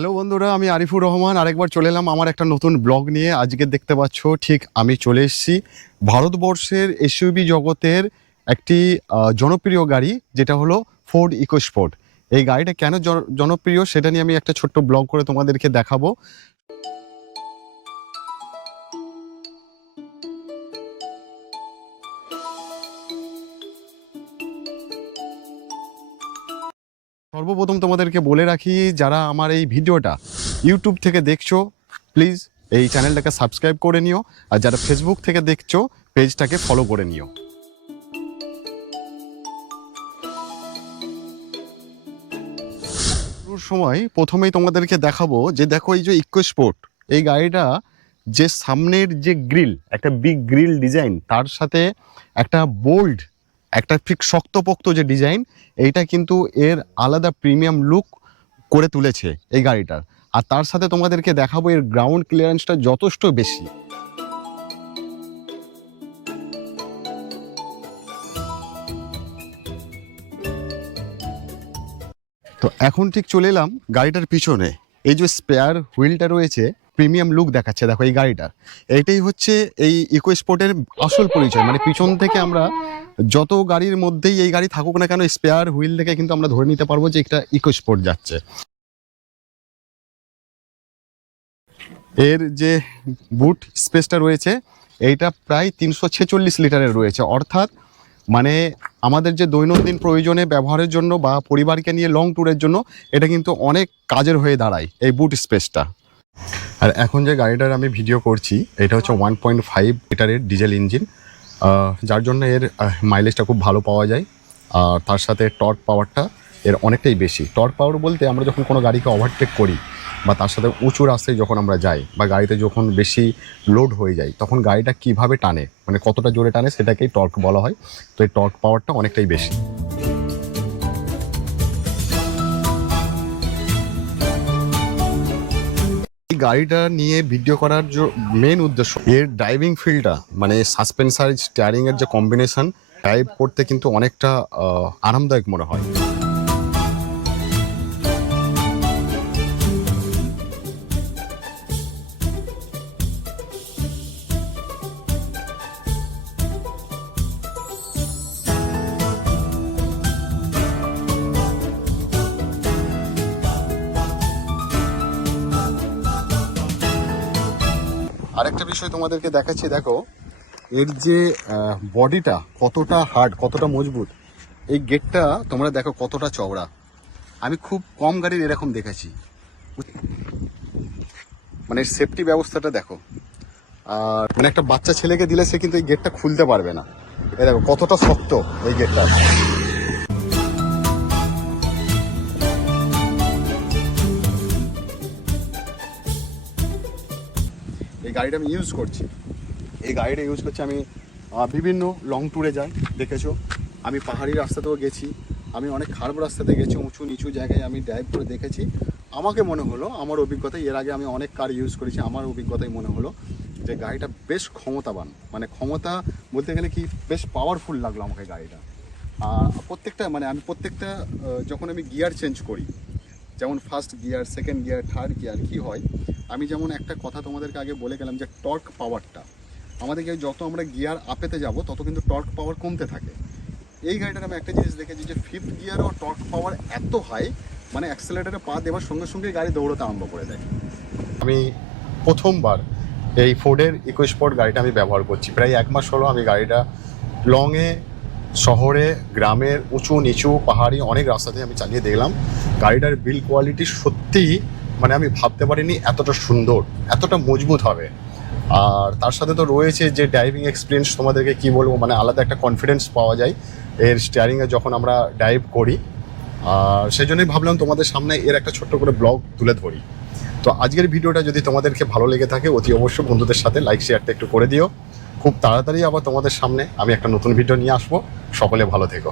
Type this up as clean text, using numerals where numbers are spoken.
Hello বন্ধুরা, আমি আরিফুর রহমান আরেকবার চলে এলাম আমার একটা নতুন ব্লগ নিয়ে। আজকে দেখতে পাচ্ছ ঠিক আমি চলে এসেছি ভারতবর্ষের এসইউভি জগতের একটি জনপ্রিয় গাড়ি, যেটা হলো ফোর্ড ইকোস্পোর্ট। এই গাড়িটা কেন জনপ্রিয় সেটা নিয়ে আমি একটা ছোট্ট ব্লগ করে তোমাদেরকে দেখাবো। সর্বপ্রথম তোমাদেরকে বলে রাখি, যারা আমার এই ভিডিওটা ইউটিউব থেকে দেখছো প্লিজ এই চ্যানেলটাকে সাবস্ক্রাইব করে নিও, আর যারা ফেসবুক থেকে দেখছো পেজটাকে ফলো করে নিও। সময় প্রথমেই তোমাদেরকে দেখাবো যে দেখো এই যে ইকোস্পোর্ট, এই গাড়িটা যে সামনের যে গ্রিল, একটা বিগ গ্রিল ডিজাইন, তার সাথে একটা বোল্ড, একটা ঠিক শক্তপোক্ত যে ডিজাইন, এইটা কিন্তু এর আলাদা প্রিমিয়াম লুক করে তুলেছে এই গাড়িটার। আর তার সাথে তোমাদেরকে দেখাবো এর গ্রাউন্ড ক্লিয়ারেন্সটা যথেষ্ট বেশি। তো এখন ঠিক চলে এলাম গাড়িটার পিছনে। এই যে স্পেয়ার হুইলটা রয়েছে, প্রিমিয়াম লুক দেখাচ্ছে দেখো এই গাড়িটার। এইটাই হচ্ছে এই ইকোস্পোর্টের আসল পরিচয়। মানে পিছন থেকে আমরা যত গাড়ির মধ্যেই এই গাড়ি থাকুক না কেন, স্পেয়ার হুইল থেকে কিন্তু আমরা ধরে নিতে পারবো যে একটা ইকোস্পোর্ট যাচ্ছে। এর যে বুট স্পেসটা রয়েছে, এইটা প্রায় 346 লিটারের রয়েছে। অর্থাৎ মানে আমাদের যে দৈনন্দিন প্রয়োজনে ব্যবহারের জন্য বা পরিবারকে নিয়ে লং ট্যুরের জন্য এটা কিন্তু অনেক কাজের হয়ে দাঁড়ায় এই বুট স্পেসটা। আর এখন যে গাড়িটার আমি ভিডিও করছি, এটা হচ্ছে 1.5 লিটারের ডিজেল ইঞ্জিন, যার জন্য এর মাইলেজটা খুব ভালো পাওয়া যায়। আর তার সাথে টর্ক পাওয়ারটা এর অনেকটাই বেশি। টর্ক পাওয়ার বলতে আমরা যখন কোনো গাড়িকে ওভারটেক করি বা তার সাথে উঁচু রাস্তায় যখন আমরা যাই বা গাড়িতে যখন বেশি লোড হয়ে যায়, তখন গাড়িটা কিভাবে টানে, মানে কতটা জোরে টানে, সেটাকেই টর্ক বলা হয়। তো এই টর্ক পাওয়ারটা অনেকটাই বেশি। এই গাড়িটা নিয়ে ভিডিও করার যে মেন উদ্দেশ্য, এর ড্রাইভিং ফিলটা, মানে সাসপেন্সার স্টিয়ারিং এর যে কম্বিনেশন, ড্রাইভ করতে কিন্তু অনেকটা আরামদায়ক মনে হয়। আরেকটা বিষয় তোমাদেরকে দেখাচ্ছি, দেখো এর যে বডিটা কতটা হার্ড, কতটা মজবুত। এই গেটটা তোমরা দেখো কতটা চওড়া। আমি খুব কম গাড়ির এরকম দেখেছি। মানে সেফটি ব্যবস্থাটা দেখো। আর মানে একটা বাচ্চা ছেলেকে দিলে সে কিন্তু এই গেটটা খুলতে পারবে না। এই দেখো কতটা শক্ত এই গেটটা। এই গাড়িটা আমি ইউজ করছি, এই গাড়িটা ইউজ করছি আমি বিভিন্ন লং ট্যুরে যাই। দেখেছো আমি পাহাড়ি রাস্তাতেও গেছি, আমি অনেক খারাপ রাস্তাতে গেছি, উঁচু নিচু জায়গায় আমি ড্রাইভ করে দেখেছি। আমাকে মনে হলো, আমার অভিজ্ঞতায়, এর আগে আমি অনেক কার ইউজ করেছি, আমার অভিজ্ঞতায় মনে হলো যে গাড়িটা বেশ ক্ষমতাবান। মানে ক্ষমতা বলতে গেলে কি, বেশ পাওয়ারফুল লাগলো আমাকে গাড়িটা। প্রত্যেকটা মানে আমি প্রত্যেকটা যখন আমি গিয়ার চেঞ্জ করি, যেমন first gear, second gear, third gear, কি হয়, আমি যেমন একটা কথা তোমাদেরকে আগে বলে গেলাম যে টর্ক পাওয়ারটা আমাদেরকে, যত আমরা গিয়ার আপেতে যাব তত কিন্তু টর্ক পাওয়ার কমতে থাকে। এই গাড়িটার আমি একটা জিনিস দেখেছি যে ফিফথ গিয়ারও টর্ক পাওয়ার এত হাই, মানে অ্যাক্সেলেটারে পা দেওয়ার সঙ্গে সঙ্গে গাড়ি দৌড়াতে আরম্ভ করে দেয়। আমি প্রথমবার এই ফোর্ডের ইকোস্পোর্ট গাড়িটা আমি ব্যবহার করছি, প্রায় 1 মাস হলো। আমি গাড়িটা লংয়ে, শহরে, গ্রামের, উঁচু নিচু পাহাড়ি অনেক রাস্তাতে আমি চালিয়ে দেখলাম। গাড়িটার বিল্ড কোয়ালিটি সত্যিই মানে আমি ভাবতে পারিনি এতটা সুন্দর, এতটা মজবুত হবে। আর তার সাথে তো রয়েছে যে ড্রাইভিং এক্সপিরিয়েন্স, তোমাদেরকে কি বলবো, মানে আলাদা একটা কনফিডেন্স পাওয়া যায় এর স্টিয়ারিংয়ে যখন আমরা ড্রাইভ করি। আর সেই জন্যই ভাবলাম তোমাদের সামনে এর একটা ছোট্ট করে ব্লগ তুলে ধরি। তো আজকের ভিডিওটা যদি তোমাদেরকে ভালো লেগে থাকে, অতি অবশ্যই বন্ধুদের সাথে লাইক শেয়ারটা একটু করে দিও। খুব তাড়াতাড়ি আবার তোমাদের সামনে আমি একটা নতুন ভিডিও নিয়ে আসবো। সকলে ভালো থেকো।